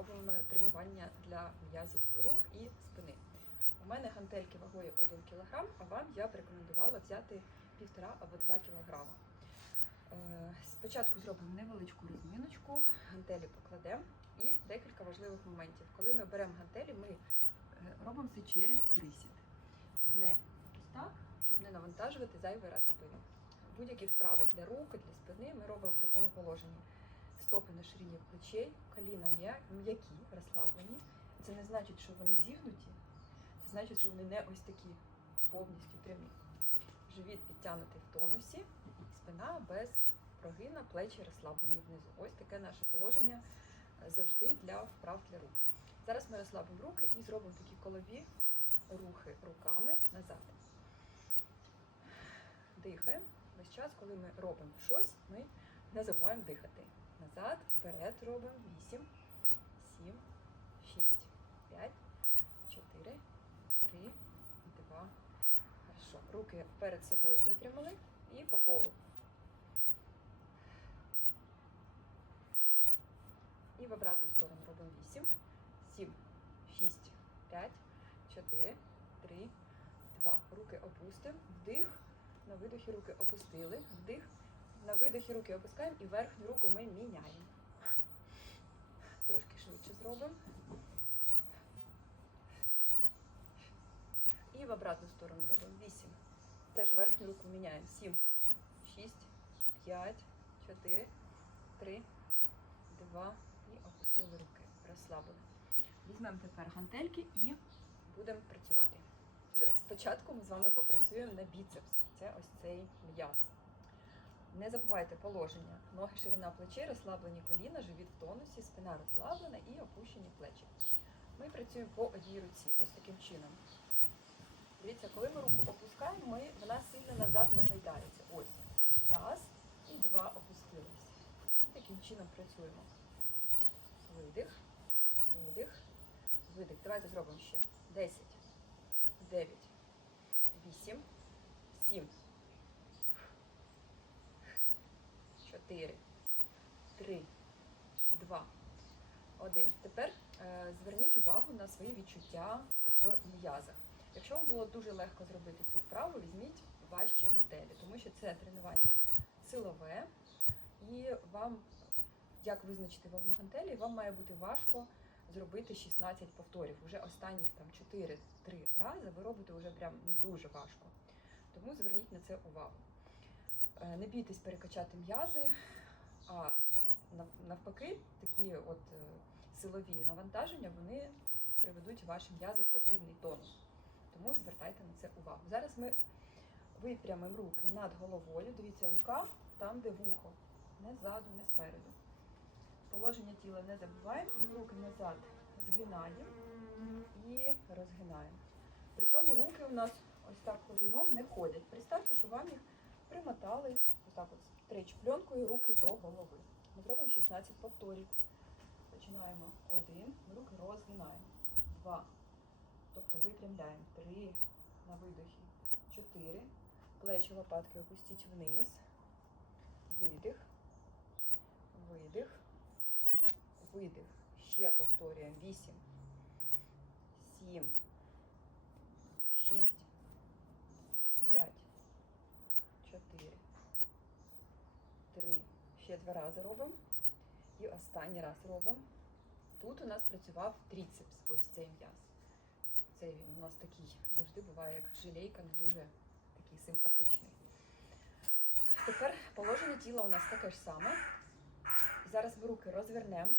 робимо тренування для м'язів рук і спини. У мене гантельки вагою 1 кг, а вам я б рекомендувала взяти 1,5 або 2 кг. Е, Спочатку зробимо невеличку розміночку, гантелі покладемо і декілька важливих моментів. Коли ми беремо гантелі, ми е, робимо це через присід. Не ось так, щоб не навантажувати зайвий раз спину. Будь-які вправи для рук, для спини ми робимо в такому положенні. Стопи на ширині плечей, коліна м'які, розслаблені. Це не значить, що вони зігнуті, це значить, що вони не ось такі повністю прямі. Живіт підтягнутий в тонусі, спина без прогина, плечі розслаблені внизу. Ось таке наше положення е, завжди для вправ для рук. Зараз ми розслабимо руки і зробимо такі колові рухи руками назад. Дихаємо. Весь час, коли ми робимо щось, ми не забуваємо дихати. Назад, вперед робимо. 8, 7, 6, 5, 4, 3, 2. Хорошо. Руки перед собою випрямили і по колу. І в обратну сторону робимо 8, 7, 6, 5, 4, 3, 2. Руки опустимо. Вдих. На видохі руки опустили. Вдих. На видохі руки опускаємо і верхню руку ми міняємо. Трошки швидше зробимо. І в обратну сторону робимо. 8. Теж верхню руку міняємо. 7, 6, 5, 4, 3, 2. І опустили руки. Розслабили. Візьмемо тепер гантельки і будемо працювати. Спочатку ми з вами попрацюємо на біцепс. Це ось цей м'яз. Не забувайте положення. Ноги ширина плечей, розслаблені коліна, живіт в тонусі, спина розслаблена і опущені плечі. Ми працюємо по одній руці, ось таким чином. Дивіться, коли ми руку опускаємо, ми, вона сильно назад не гайдається. Ось. Раз і два опустились. Таким чином працюємо. Видих, видих, видих. Давайте зробимо ще. 10, 9, 8, 7, 4, 3, 2, 1. Тепер е, зверніть увагу на свої відчуття в м'язах. Якщо вам було дуже легко зробити цю вправу, візьміть важчі гантелі, тому що це тренування силове, і вам, як визначити вагу гантелі, вам має бути важко зробити 16 повторів. Уже останніх там 4-3 рази ви робите вже прям ну, дуже важко. Тому зверніть на це увагу. Е, Не бійтесь перекачати м'язи, а навпаки, такі от е, силові навантаження вони приведуть ваші м'язи в потрібний тонус. Тому звертайте на це увагу. Зараз ми випрямимо руки над головою. Дивіться, рука там, де вухо, не ззаду, не спереду. Положення тіла не забуваємо, і руки назад згинаємо і розгинаємо. При цьому руки у нас ось так ходуном не ходять. Представте, що вам їх примотали ось так от стрейч пленкою руки до голови. Ми зробимо 16 повторів. Починаємо один, руки розгинаємо. Два. Тобто випрямляємо. Три на видохі. Чотири. Плечі лопатки опустіть вниз. Видих. Видих. Видих. Ще повторюємо. Вісім. Сім. Шість. П'ять. Чотири. Три. Ще два рази робимо. І останній раз робимо. Тут у нас працював тріцепс, ось цей м'яз. Цей він у нас такий завжди буває, як жилейка, не дуже такий симпатичний. Тепер положення тіла у нас таке ж саме. Зараз ми руки розвернемо.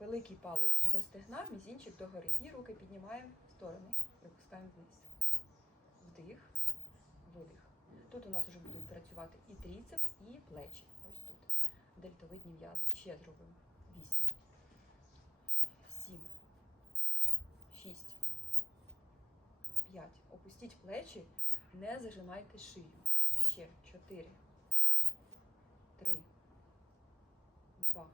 Великий палець до стегна, мізінчик догори. І руки піднімаємо в сторони, випускаємо вниз. Вдих, видих. Тут у нас вже будуть працювати і тріцепс, і плечі. Ось тут. Дельтовидні м'язи. Ще зробимо. Вісім. Сім. Шість. П'ять. Опустіть плечі, не зажимайте шию. Ще. Чотири. Три. Два.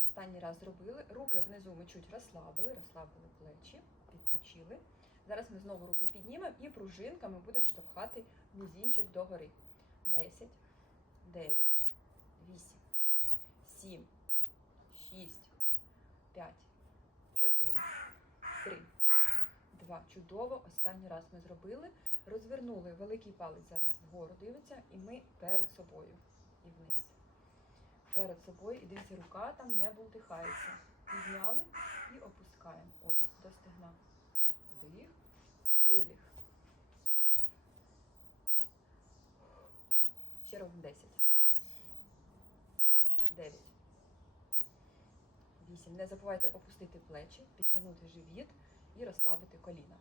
Останній раз зробили. Руки внизу ми чуть розслабили, розслабили плечі, відпочили. Зараз ми знову руки піднімемо і пружинками будемо штовхати мізінчик догори. 10, 9, 8, 7, 6, 5, 4, 3, 2. Чудово. Останній раз ми зробили. Розвернули великий палець зараз вгору дивиться, і ми перед собою і вниз. Перед собою і дивіться, рука там не бултихається. Підняли і опускаємо. Ось до стегна. Вдих, видих. Ще робимо 10. 9. 8. Не забувайте опустити плечі, підтягнути живіт і розслабити коліна.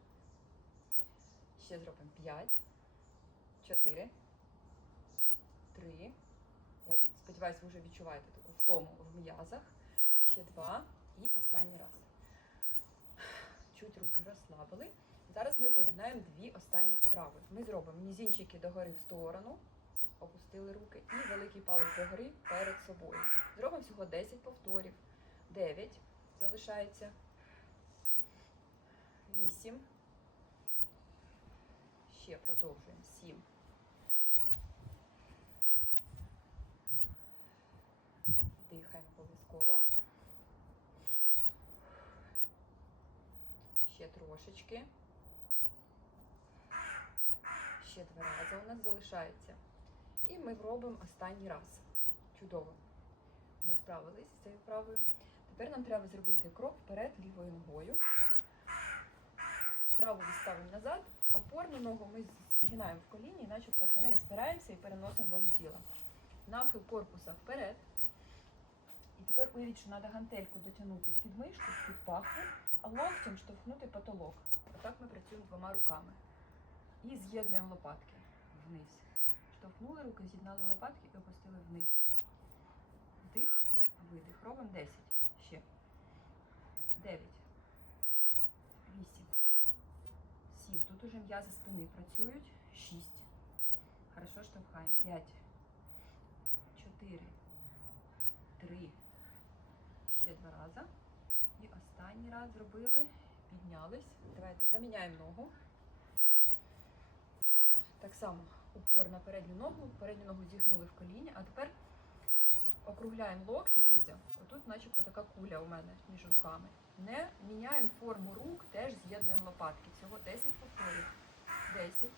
Ще зробимо 5, 4, 3. Я сподіваюся, ви вже відчуваєте таку втому в м'язах. Ще два. І останній раз. Чуть руки розслабили. Зараз ми поєднаємо дві останні вправи. Ми зробимо мізінчики догори в сторону, опустили руки, і великий палець догори перед собою. Зробимо всього 10 повторів. 9 залишається. 8. Ще продовжуємо. 7. Дихаємо обов'язково. Ще трошечки. Ще два рази у нас залишається. І ми робимо останній раз. Чудово. Ми справились з цією вправою. Тепер нам треба зробити крок вперед лівою ногою. Праву відставимо назад, опорну ногу ми згинаємо в коліні, начебто на неї спираємося і переносимо вагу тіла. Нахил корпуса вперед. І тепер уявіть, що треба гантельку дотягнути в підмишку, під пахву, а локтем штовхнути потолок. Отак ми працюємо двома руками. І з'єднуємо лопатки вниз. Штовхнули руки, з'єднали лопатки і опустили вниз. Вдих, видих. Робимо 10. Ще. 9. 8. 7. Тут уже м'язи спини працюють. 6. Хорошо штовхаємо. 5. 4. 3. Ще два рази. Останній раз зробили, піднялись. Давайте поміняємо ногу. Так само упор на передню ногу, передню ногу зігнули в коліні, а тепер округляємо локті. Дивіться, отут начебто така куля у мене між руками. Не міняємо форму рук, теж з'єднуємо лопатки. Всього 10 повторів. 10.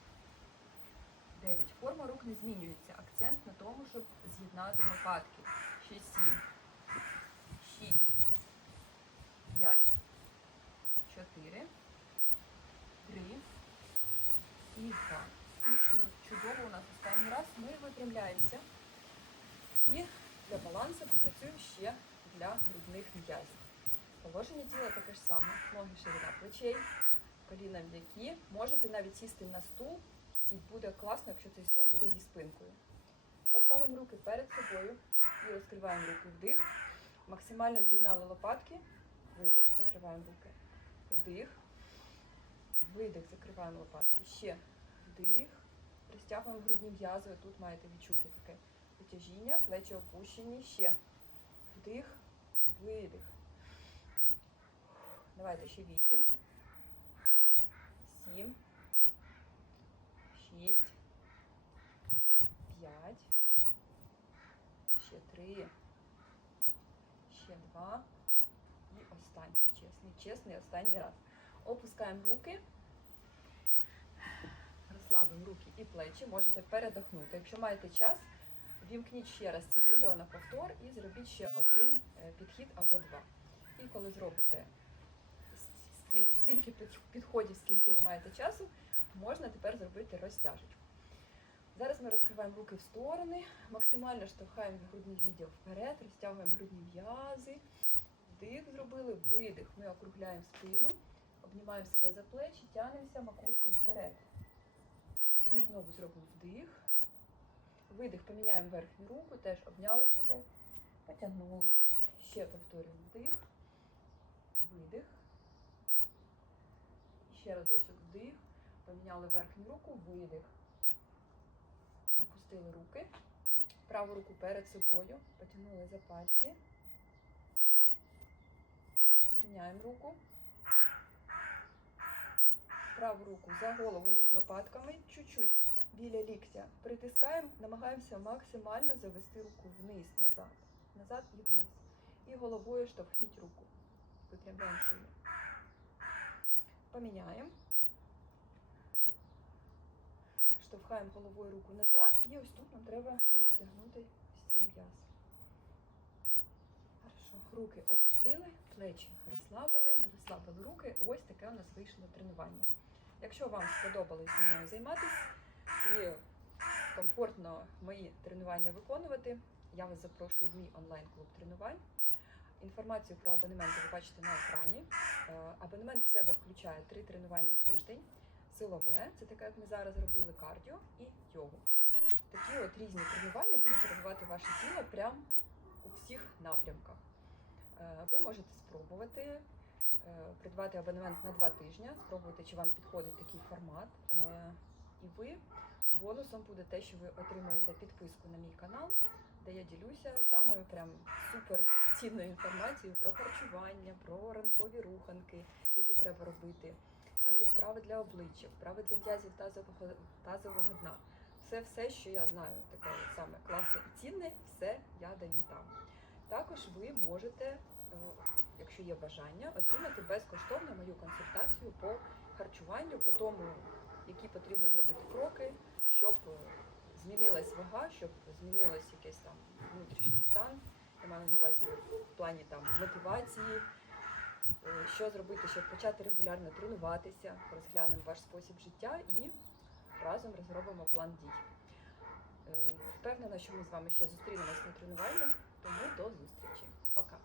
9. Форма рук не змінюється. Акцент на тому, щоб з'єднати лопатки. 6-7. 5. 4. 3. І 2. І чудово у нас останній раз. Ми випрямляємося. І для балансу попрацюємо ще для грудних м'язів. Положення тіла таке ж саме. Ноги ширина плечей, коліна м'які. Можете навіть сісти на стул, і буде класно, якщо цей стул буде зі спинкою. Поставимо руки перед собою і розкриваємо руки вдих. Максимально з'єднали лопатки. Видих, закриваємо руки. Вдих. Видих, закриваємо лопатки. Ще вдих. Розтягуємо грудні м'язи. Тут маєте відчути таке витяжіння, плечі опущені. Ще вдих, видих. Давайте ще вісім. Сім. Шість. П'ять. Ще три. Ще два. Останній чесний, чесний останній раз. Опускаємо руки. Розслабимо руки і плечі. Можете передохнути. Якщо маєте час, вімкніть ще раз це відео на повтор і зробіть ще один е, підхід або два. І коли зробите стільки підходів, скільки ви маєте часу, можна тепер зробити розтяжечку. Зараз ми розкриваємо руки в сторони, максимально штовхаємо грудний відділ вперед, розтягуємо грудні м'язи. Вдих зробили, видих. Ми округляємо спину, обнімаємо себе за плечі, тягнемося макушкою вперед. І знову зробимо вдих. Видих, поміняємо верхню руку, теж обняли себе, потягнулись. Ще повторюємо вдих, видих. Ще разочок вдих. Поміняли верхню руку, видих. Опустили руки. Праву руку перед собою. Потягнули за пальці. Міняємо руку. Праву руку за голову між лопатками. Чуть-чуть біля ліктя. Притискаємо, намагаємося максимально завести руку вниз, назад. Назад і вниз. І головою штовхніть руку. для меншої. Поміняємо. Штовхаємо головою руку назад, і ось тут нам треба розтягнути ось цей м'яз. Руки опустили, плечі розслабили, розслабили руки. Ось таке у нас вийшло тренування. Якщо вам сподобалось зі мною займатися і комфортно мої тренування виконувати, я вас запрошую в мій онлайн-клуб тренувань. Інформацію про абонементи ви бачите на екрані. Е, Абонемент в себе включає три тренування в тиждень. Силове, це таке, як ми зараз робили, кардіо і йогу. Такі от різні тренування будуть розвивати ваше тіло прямо у всіх напрямках. Е, Ви можете спробувати е, придбати абонемент на два тижні, спробувати, чи вам підходить такий формат. Е, І ви бонусом буде те, що ви отримуєте підписку на мій канал, де я ділюся самою прям супер цінною інформацією про харчування, про ранкові руханки, які треба робити. Там є вправи для обличчя, вправи для м'язів тазового, тазового дна. Все, все, що я знаю, таке саме класне і цінне, все я даю там. Також ви можете, якщо є бажання, отримати безкоштовно мою консультацію по харчуванню, по тому, які потрібно зробити кроки, щоб е, змінилась вага, щоб змінилось якийсь там внутрішній стан. Я маю на увазі в плані там мотивації, е, що зробити, щоб почати регулярно тренуватися, розглянемо ваш спосіб життя і разом розробимо план дій. Е, Впевнена, що ми з вами ще зустрінемось на тренуваннях, тому до зустрічі. Пока.